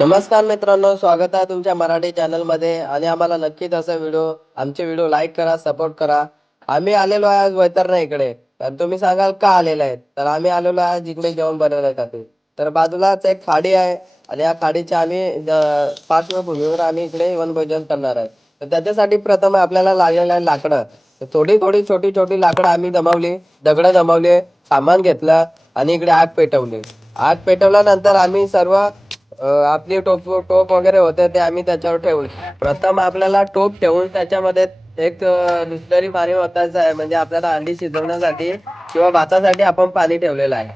नमस्कार मित्रांनो स्वागत आहे तुमच्या मराठी चॅनलमध्ये आणि आम्हाला नक्कीच असा व्हिडिओ आमचे व्हिडिओ लाईक करा सपोर्ट करा. आम्ही आलेलो आहे आज वैतरणा इकडे. तर तुम्ही सांगाल का आलेला आहे तर आम्ही आलेलो आहे जिकडे जेवण बनवण्यासाठी. तर बाजूलाच एक खाडी आहे आणि या खाडीच्या आम्ही पार्श्वभूमीवर आम्ही इकडे वनभोजन करणार आहे. तर त्याच्यासाठी प्रथम आपल्याला लागलेलं आहे लाकडं. थोडी थोडी छोटी छोटी लाकडं आम्ही जमवली दगडं जमवले सामान घेतलं आणि इकडे आग पेटवली. आग पेटवल्यानंतर आम्ही सर्व आपली टोप टोप वगैरे होते ते आम्ही त्याच्यावर ठेवले प्रथम आपल्याला टोप ठेवून त्याच्यामध्ये एक दुसरी पाणी ओतायचं आहे. म्हणजे आपल्याला अंडी शिजवण्यासाठी किंवा भातासाठी आपण पाणी ठेवलेलं आहे.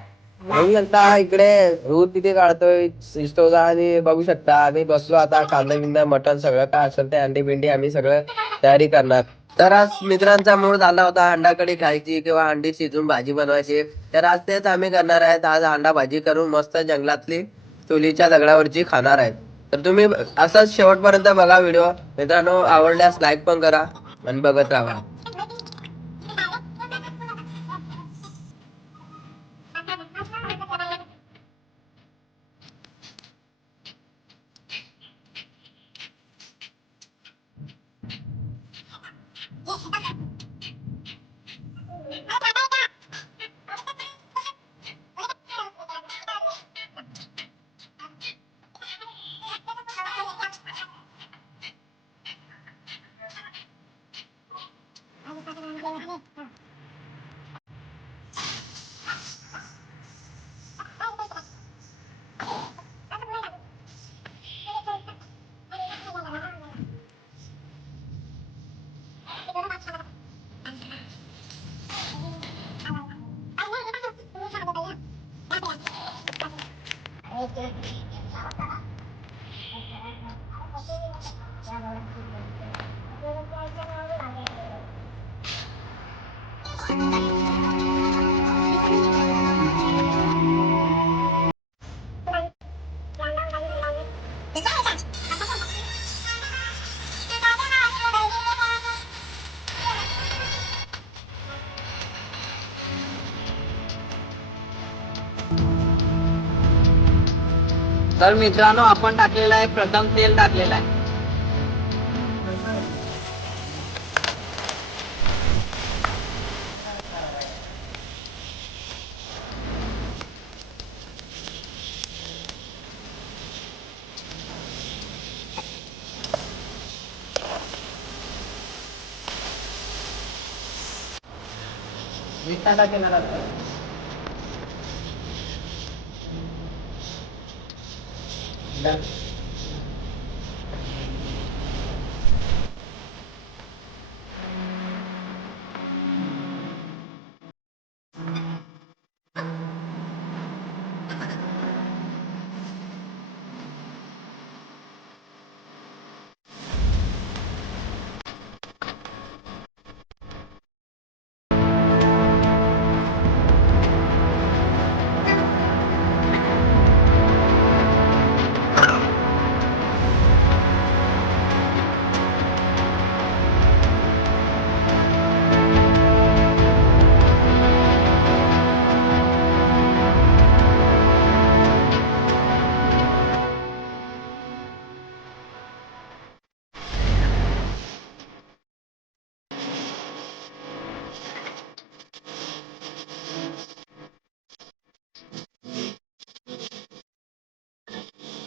बघू शकता इकडे दूध किती काढतोय शिजतोचा आणि बघू शकता. आम्ही बसलो आता कांदा बिंदा मटण सगळं काय असेल ते अंडी बिंडी आम्ही सगळं तयारी करणार. तर आज मित्रांचा मूळ झाला होता अंडा कढी खायची किंवा अंडी शिजून भाजी बनवायची. तर आज तेच आम्ही करणार आहेत. आज अंडा भाजी करून मस्त जंगलातली चुलीच्या दगडावरची खाणार आहेत. तर तुम्ही असाच शेवटपर्यंत बघा व्हिडिओ. मित्रांनो आवडल्यास लाईक पण करा आणि बघत राहा. तर मित्रांनो आपण टाकलेलं आहे प्रथम तेल टाकलेलं आहे. मीठ टाकेल आता